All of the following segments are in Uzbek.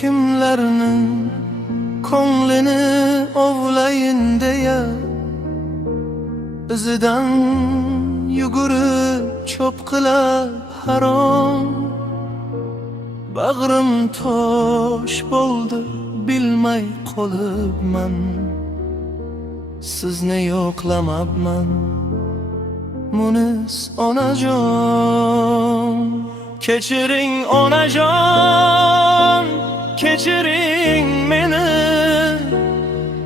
kimlarning ko'nglini ovlayin deya izidan yugurib cho'pqilab harom. Bag'rim tosh bo'ldi bilmay qolibman, sizni yo'qlamabman munis onajon. Kechiring onajon, kechiring meni,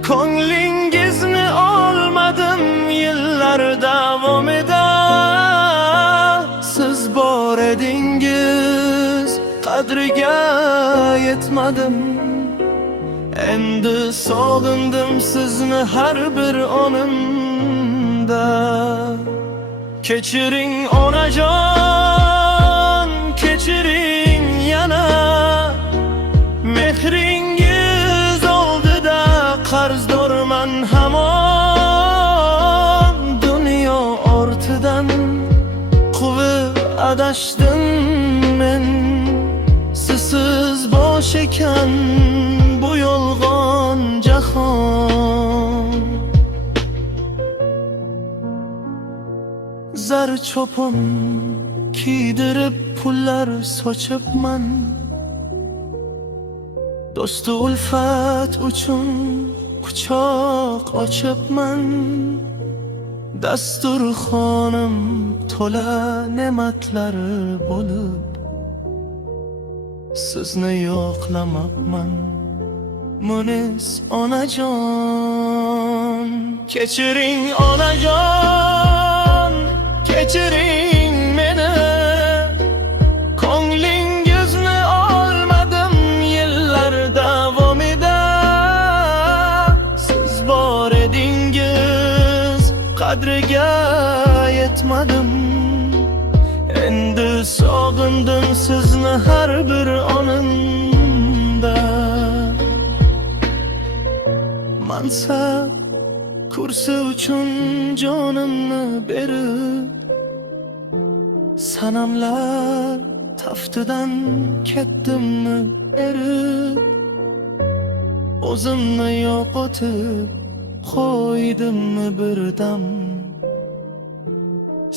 ko'nglingizni olmadim yillar davomida. Siz bor edingiz, qadriga yetmadim, endi sog'indim sizni har bir onimda. Kechiring onajon, kechiring yana, mehringiz oldida qarzdorman hamon. Dunyo ortidan quvib adashdim men, sizsiz bosh ekan bu yolg'on jahon. Zar cho'pon kiydirib pullar sochibman, do'stu ulfat uchun quchoq ochibman. Dasturxonim to'la ne'matlar bo'lib, sizni yo'qlamabman munis onajon. Kechiring onajon, kechiring meni, ko'nglingizni olmadim yillar davomida. Siz bor edingiz, qadriga yetmadim, endi sog'indim sizni har bir onimda. Mansab kursi uchun jonimni berib, sanamlar taftidan ketdimmi erib, o'zimni yo'qotib qo'ydimmi birdam.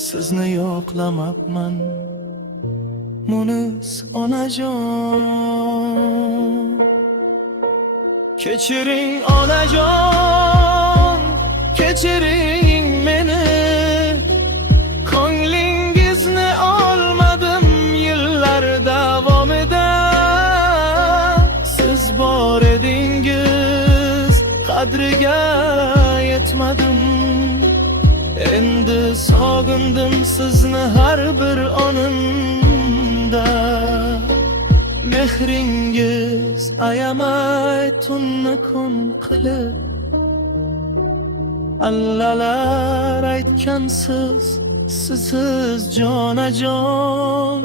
Sizni yo'qlamabman munis onajon. Kechiring onajon, kechiring meni, ko'nglingizni olmadim yillar davomida. Siz bor edingiz, qadriga yetmadim, endi sog'indim sizni har bir onimda. Mehringiz ayamay tunni kun qilib, allalar aytgansiz sizsiz jonajon.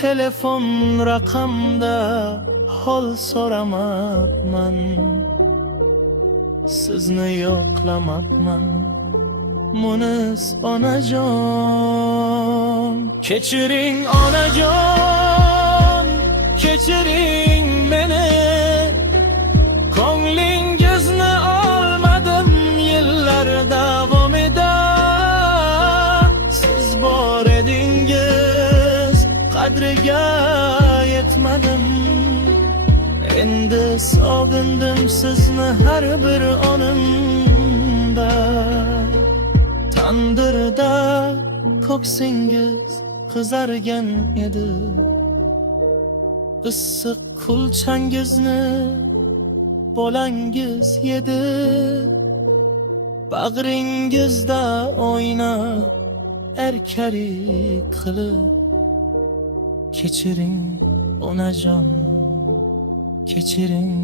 Telefon raqamda hol so'ramabman, sizni yo'qlamabman munis onajon. Kechiring onajon, kechiring meni, ko'nglingizni olmadim yillar davomida. Siz bor edingiz, qadriga yetmadim, endi sog'indim sizni har bir onimda. Tandirda ko'ksingiz qizargan edi, issiq kulchangizni bolangiz yedi. Bag'ringizda o'ynab erkalik qilib, kechiring onajon, kechiring.